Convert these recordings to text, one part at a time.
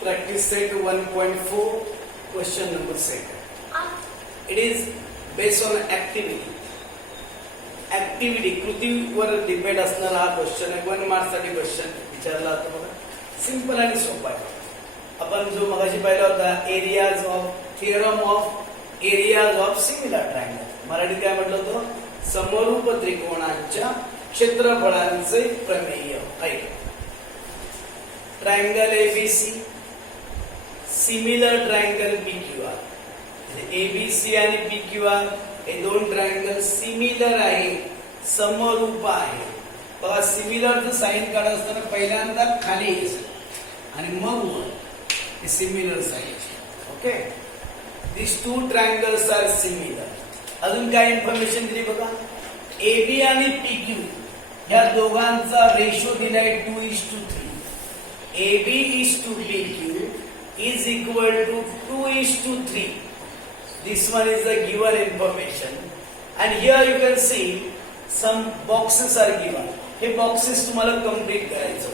Practice set 1.4, question number 2. It is based on activity. कृतीवर depend असणारा हा question आहे. 1 मार्क्स साठी क्वेश्चन विचारला होता बघा. सिंपल आणि सोपा आहे. आपण जो मगाशी पाहिला होता areas of theorem of areas of similar triangle. मराठीत काय म्हटलं होतं? समरूप त्रिकोणांच्या क्षेत्रफळांचे प्रमेय. ऐक, triangle ABC, similar triangle PQR. ABC आणि पीक्यूआर हे दोन ट्रायंगल सिमिलर आहे, समरूप आहे. बघा, सिमिलरचं साइन काढत असताना पहिल्यांदा खाली यायचं आणि मग वर similar sign. Okay, this to triangles are similar. अजून काय इन्फॉर्मेशन दिली बघा? एबी आणि पीक्यू ह्या दोघांचा रेशो दिलाय 2:3. AB is to PQ is equal to 2:3. This one is the given information, and here you can see some boxes are given. हे boxes तुम्हाला complete करायचं.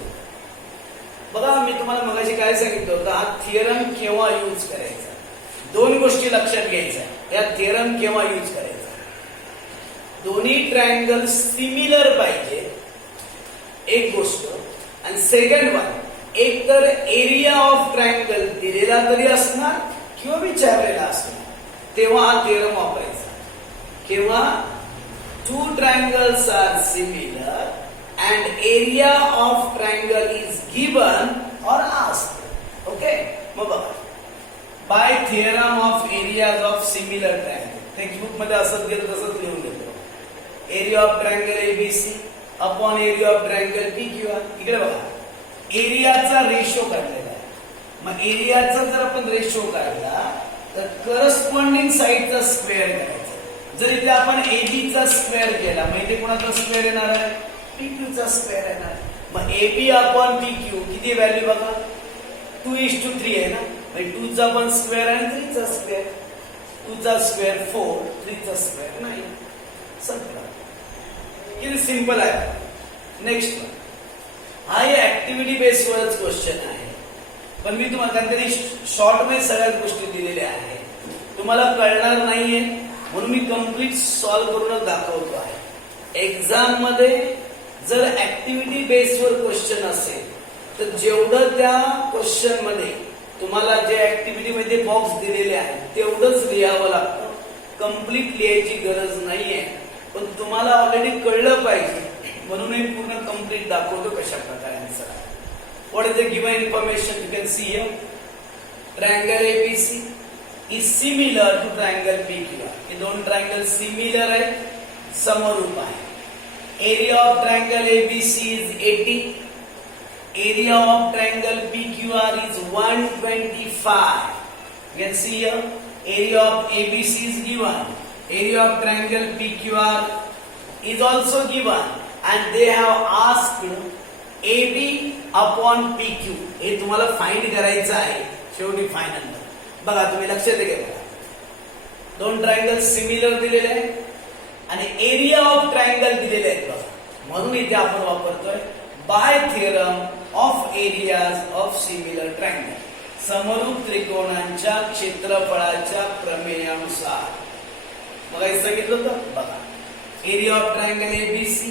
बघा, मी तुम्हाला मगाशी काय सांगितलं होतं? हा थिअरम केव्हा यूज करायचा? दोन गोष्टी लक्षात घ्यायच्या. या थिअरम केव्हा यूज करायचा? दोन्ही ट्रायंगल सिमिलर पाहिजे, एक गोष्ट. आणि सेकंड वन, एक तर एरिया ऑफ ट्रायंगल दिलेला तरी असणार किंवा विचारलेला असणार, तेव्हा हा थिअरम वापरायचा. केव्हा? Two triangles are similar and area of triangle is given or asked. Okay, मग बघा, by theorem of areas of similar triangle. Textbook मध्ये असंच गेलं तसंच लिहून घेतो. Area of triangle ABC upon area of triangle PQR. इकडे बघा, एरियाचा रेशो काढलेला आहे. मग एरियाचा जर आपण रेशो काढला तर करस्पॉन्डिंग साइडचा स्क्वेअर करायचा. जर इथे आपण एबीचा स्क्वेअर केला, मग इथे कोणाचा स्क्वेअर येणार आहे? पीक्यूचा स्क्वेअर येणार. मग एबी अपॉन पीक्यू किती व्हॅल्यू बघा? 2:3 आहे ना. म्हणजे 2 चा पण स्क्वेअर आणि 3 चा स्क्वेअर. 2 चा स्क्वेअर 4, 3 चा स्क्वेअर 9. संपला. किती सिंपल आहे. Next one. हा या ऍक्टिव्हिटी बेसवरच क्वेश्चन आहे, पण मी तुम्हाला काहीतरी शॉर्ट मध्ये सगळ्या गोष्टी दिलेल्या आहेत. तुम्हाला कळणार नाहीये म्हणून मी कम्प्लीट सॉल्व्ह करूनच दाखवतो आहे. एक्झाम मध्ये जर ऍक्टिव्हिटी बेसवर क्वेश्चन असेल तर जेवढं त्या क्वेश्चन मध्ये तुम्हाला जे ऍक्टिव्हिटी मध्ये बॉक्स दिलेले आहेत तेवढंच लिहावं लागतं. कम्प्लीट लिहायची गरज नाहीये, पण तुम्हाला ऑलरेडी कळलं पाहिजे म्हणून मी पूर्ण कम्प्लीट दाखवतो कशा प्रकारे आन्सर आहे. What is the given information? You can see here. Triangle ABC is similar to triangle PQR. हे दोन ट्रायंगल सिमिलर आहेत, समरूप आहे. Area of triangle ABC is 80. Area of triangle PQR is 125. You can see here. Area of ABC is given. Area of triangle PQR is also given, and they have asked AB upon PQ. हे तुम्हाला find करायचं आहे शेवटी final. बघा, तुम्ही लक्षात घ्या. दोन ट्रायंगल सिमिलर दिलेले आहेत आणि एरिया ऑफ ट्रायंगल दिलेले आहेत. बघा, म्हणून इथे आपण वापरतोय by theorem of areas of similar triangle. समरूप त्रिकोणांच्या क्षेत्रफळाच्या प्रमेयानुसार. बघा, हे सांगितलं होतं. बघा, area of triangle ABC,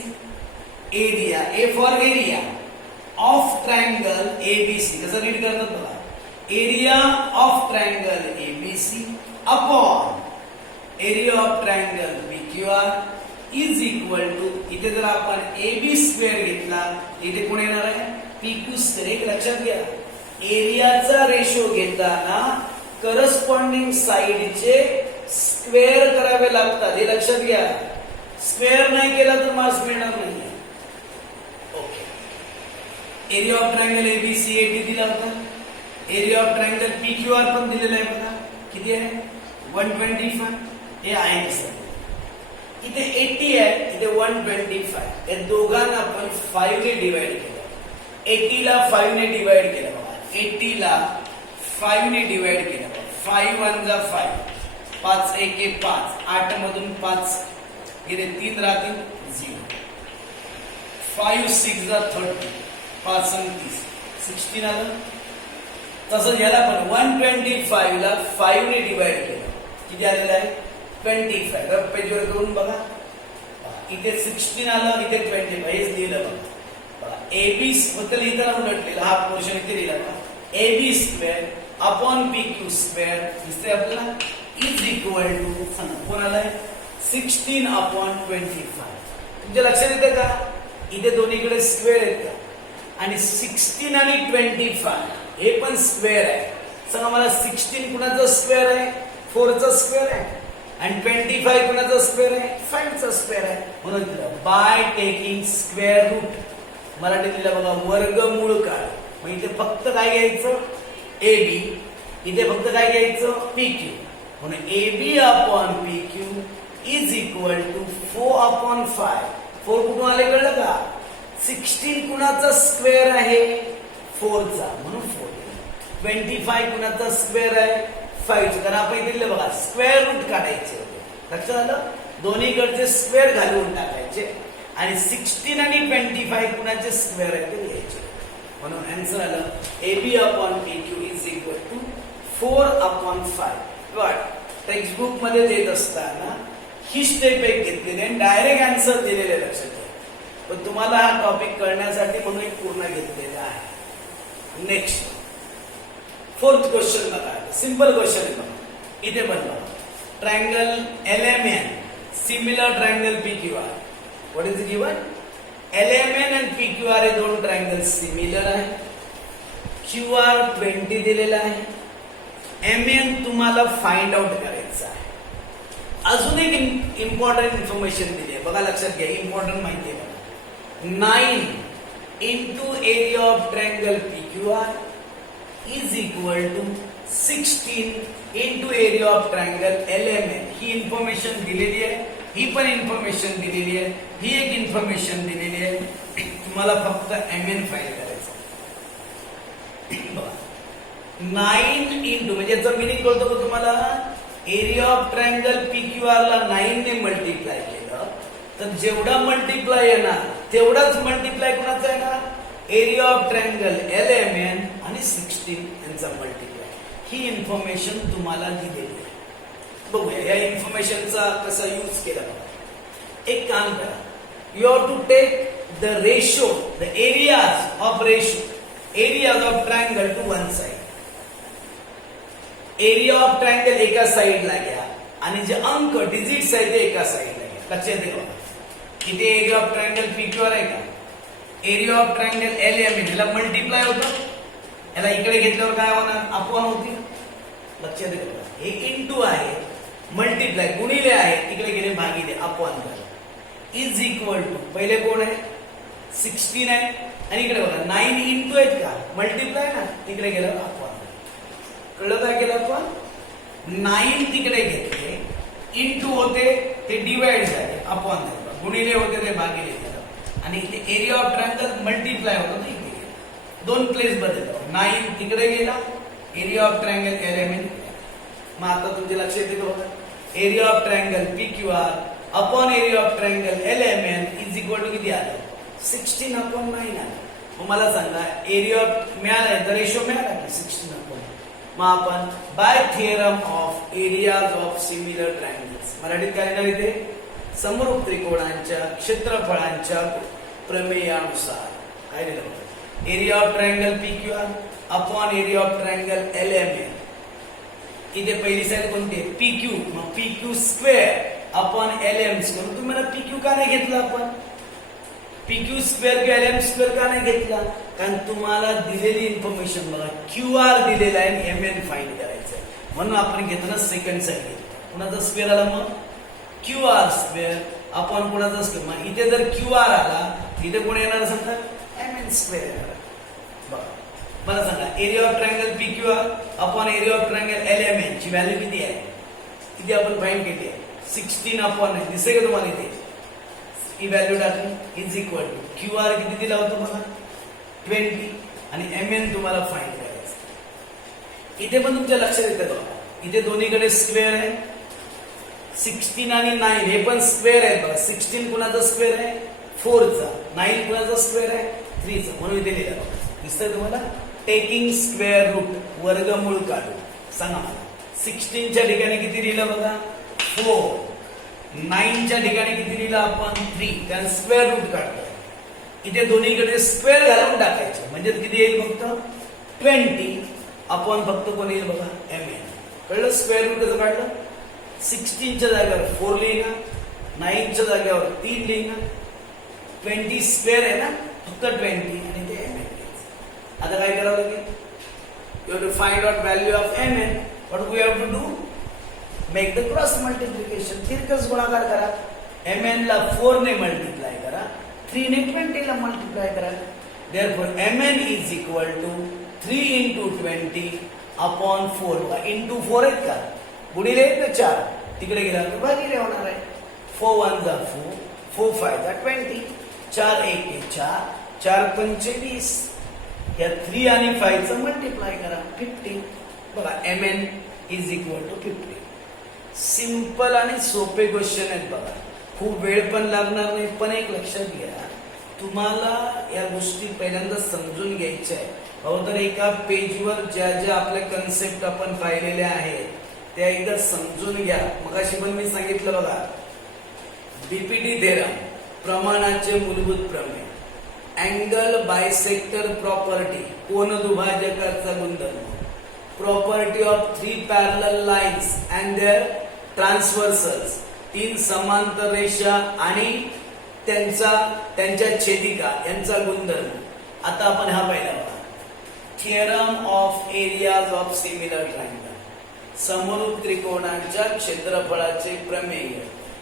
area A for area of triangle ABC. कसं रीड करतात बघा? Area of triangle ABC upon area of triangle PQR is equal to. इथे जर आपण एबी स्क्वेअर घेतला, इथे कोण येणार आहे? PQ square. एक लक्षात घ्या, एरियाचा रेशो घेताना करस्पॉन्डिंग साइडचे स्क्वेअर करावे लागतात. हे लक्षात घ्या. स्क्वेअर नाही केला तर मार्क्स मिळणार नाही. Okay, area of triangle ABC 80 दिला होता. एरिया ऑफ ट्रायंगल पीक्यूआर पण दिलेला आहे. बघा किती आहे? 125. हे आहे सर. इथे 80 आहे, इथे 125. या दोघांना आपण 5 ने डिवाइड केलं. 80 ला 5 ने डिवाइड केलं. बघा, 80 ला 5 ने डिवाइड केलं. 5 1 जा 5, 5 1 1 5, 8 मधून 5 गेले 3 राहतील 0. 5 6 जा 30, 5 30, 16 आलं. तसंच याला पण 125 ला 5 ने डिवाइड केलं किती आलेलं आहे 25. रफ पेजवर करून बघा. इथे 16 आलं, इथे 25 हेच लिहिलं बघा. AB फक्त लिहिताना उलटलेला हा पोर्शन इथे लिहिला बघा. AB square upon PQ square दिसते आपल्याला इज इक्वल टू कोण आलाय 16 अपॉन 25. तुमच्या लक्षात येतं का इथे दोन्हीकडे स्क्वेअर आहेत का आणि 16 आणि 25 हे पण स्क्वेअर आहे. सांगा मला 16 कुणाचा स्क्वेअर आहे 4 चा स्क्वेअर आहे आणि 25 कुणाचा स्क्वेअर आहे 5 चा स्क्वेअर आहे. म्हणून by taking square root Marathi लिहिलं बघा वर्गमूळ काढ. मग इथे फक्त काय घ्यायचं AB, इथे फक्त काय घ्यायचं PQ. म्हणून AB upon PQ is equal to 4 upon 5. 4 कुठून आले कळलं का 16 कुणाचा स्क्वेअर आहे 4 चा म्हणून 4. 25 कुणाचा स्क्वेअर आहे 5. कारण आपण इथे लिहिलं बघा स्क्वेअर रूट काढायचे होते. लक्षात आलं दोन्हीकडचे स्क्वेअर घालून टाकायचे आणि 16 आणि 25 कुणाचे स्क्वेअर आहे ते लिहायचे. म्हणून आन्सर आलं AB upon PQ is equal to 4 upon 5. Textbook मध्ये देत असताना ही स्टेप एक घेतलेली आणि डायरेक्ट आन्सर दिलेले लक्षात घ्या. पण तुम्हाला हा टॉपिक कळण्यासाठी म्हणून एक पूर्ण घेतलेला आहे. नेक्स्ट 4th क्वेश्चन बघा. सिंपल क्वेश्चन आहे बघा. इथे पण बघा triangle LMN similar triangle PQR. What is given LMN आणि PQR हे दोन ट्रायंगल सिमिलर आहे. QR 20 दिलेला आहे. MN तुम्हाला फाइंड आउट करायचं आहे. अजून एक इम्पॉर्टंट इन्फॉर्मेशन दिली आहे बघा लक्षात घ्या. इम्पॉर्टंट माहिती आहे बघा 9 into area of triangle PQR is equal to 16 into area of triangle LMN. He information दिलेली आहे. ही पण इन्फॉर्मेशन दिलेली आहे. ही एक इन्फॉर्मेशन दिलेली आहे. तुम्हाला फक्त MN फाइंड करायचं. 9 इंटू म्हणजे याचा मिनिंग कळतो का तुम्हाला एरिया ऑफ ट्रायंगल PQR ला 9 ने मल्टिप्लाय केलं तर जेवढा मल्टिप्लाय येणार तेवढाच मल्टिप्लाय कोणाचा येणार एरिया ऑफ ट्रायंगल LMN आणि 16 यांचा मल्टिप्लाय. ही इन्फॉर्मेशन तुम्हाला दिलेली आहे. बघूया या इन्फॉर्मेशनचा कसा यूज केला. एक काम करा you have to take the ratio the areas of triangle to one side. Area of triangle एका साइडला घ्या आणि जे अंक डिजिट्स आहेत ते एका साइडला घ्या. लक्षात ठेवा इथे एरिया ऑफ ट्रायंगल PQR आहे का एरिया ऑफ ट्रायंगल LMN याला मल्टिप्लाय होतं. याला इकडे घेतल्यावर काय होणार अपॉन होतील. लक्षात ठेवा हे इंटू आहे मल्टिप्लाय गुणिले आहे इकडे गेले भागिले अपॉन झालं इज इक्वल टू पहिले कोण आहे 16 आहे आणि इकडे बघा 9 इंटू आहेत का मल्टिप्लाय ना तिकडे गेलं अपॉन. कळलं काय केलं आपण 9 तिकडे घेतले इंटू होते ते डिवाइड झाले अपॉन झाले गुणिले होते ते भागिले झालं आणि इथे एरिया ऑफ ट्रायंगल मल्टिप्लाय होतं ना इथे दोन प्लेस बदललं 9 तिकडे गेला एरिया ऑफ ट्रायंगल LMN. मग आता तुमच्या लक्षात येतं बघा area of triangle PQR upon area of triangle LMN is equal to किती आलं 16 अपॉन 9 आलं. मग मला सांगा एरिया ऑफ मिळाला तर रेशो मिळाला की 16 अपॉन. मग आपण by theorem of areas of similar triangles मराठीत काय येणार इथे समरूप त्रिकोणांच्या क्षेत्रफळांच्या प्रमेयानुसार काय दिलं area of triangle PQR upon area of triangle LMN. इथे पहिली साईड कोणती आहे PQ मग PQ square upon LM square. तुम्ही मला PQ का नाही घेतला आपण PQ स्क्वेअर किंवा LM स्क्वेअर का नाही घेतला कारण तुम्हाला दिलेली इन्फॉर्मेशन बघा QR दिलेला आहे आणि MN फाइंड करायचं आहे म्हणून आपण घेताना सेकंड साईड घेतो. कुणाचा स्क्वेअर आला मग QR स्क्वेअर अपॉन कुणाचा स्क्वेअर. मग इथे जर QR आला इथे कोण येणार सांगता MN स्क्वेअर येणार. बघा मला सांगा area of triangle PQR upon area of triangle LMN ची व्हॅल्यू किती आहे किती आपण फाइंड केली आहे 16 अपॉन आहे दिसेल का तुम्हाला इथे ही व्हॅल्यू टाकली इज इक्वल टू QR किती दिला होता मला 20 आणि MN तुम्हाला फाइंड करायचं. इथे पण तुमच्या लक्षात येतं बघा इथे दोन्हीकडे स्क्वेअर आहे 16 आणि 9 हे पण स्क्वेअर आहे बघा 16 कुणाचा स्क्वेअर आहे 4 चा 9 कुणाचा स्क्वेअर आहे 3 चा म्हणून इथे लिहिलं दिसतंय तुम्हाला टेकिंग स्क्वेअर रूट वर्गमूळ काढू. सांगा मला 16च्या ठिकाणी किती लिहिलं बघा 4, 9च्या ठिकाणी किती लिहिलं आपण 3. कारण स्क्वेअर रूट काढतोय. इथे दोन्हीकडे स्क्वेअर घालून टाकायचे म्हणजे किती येईल फक्त 20 आपण फक्त कोण येईल बघा mn. कळलं स्क्वेअर रूट कसं काढलं. 16च्या जागेवर 4 लिहिणार, 9च्या जागेवर 3 लिहिणार, 20 स्क्वेअर आहे ना फक्त 20 आणि ते mn. आता काय करावं लागेल. You have to find out value of mn. What we have to do. Make the cross multiplication. तिरकस गुणाकार करा. mn ला 4 ने मल्टिप्लाय करा, 3 ने 20 ला मल्टिप्लाय करा. Therefore mn is equal to 3 into 20 upon 4. Into 4 आहेत का गुणिले 4 तिकडे गेला तर भागिले होणार आहे. 4 1 जा 4, 4 5 जा 20, 4 1 4, 4 5 20. या 3 आणि 5 चं मल्टिप्लाय करा 50. बघा mn is equal to 50. Simple आणि सोपे क्वेश्चन आहेत बघा. खूप वेळ पण लागणार नाही. पण एक लक्षात घ्या तुम्हाला या गोष्टी पहिल्यांदा समजून घ्यायच्या आहे. हो तर एका पेजवर ज्या ज्या आपल्या कन्सेप्ट आपण पाहिलेल्या आहेत त्या एकदा समजून घ्या. मगाशी पण मी सांगितलं बघा बीपीटी थेरम, प्रमाणाचे मूलभूत प्रमेय, अँगल बायसेक्टर प्रॉपर्टी, कोनदुभाजकाचा गुणधर्म, property of 3 parallel lines and their transversals, 3 समांतर रेषा आणि त्यांच्या छेदिका यांचा गुणधर्म. आता आपण हा पाहिला बघा theorem of areas of similar triangle, समरूप त्रिकोणांच्या क्षेत्रफळाचे प्रमेय.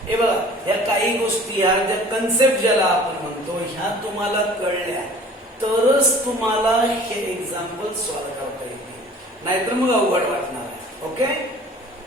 हे बघा या काही गोष्टी ह्या ज्या कन्सेप्ट ज्याला आपण म्हणतो ह्या तुम्हाला कळल्या तरच तुम्हाला हे एक्झाम्पल सॉल्व्ह करता येतील. नाहीतर मग अवघड वाटतं.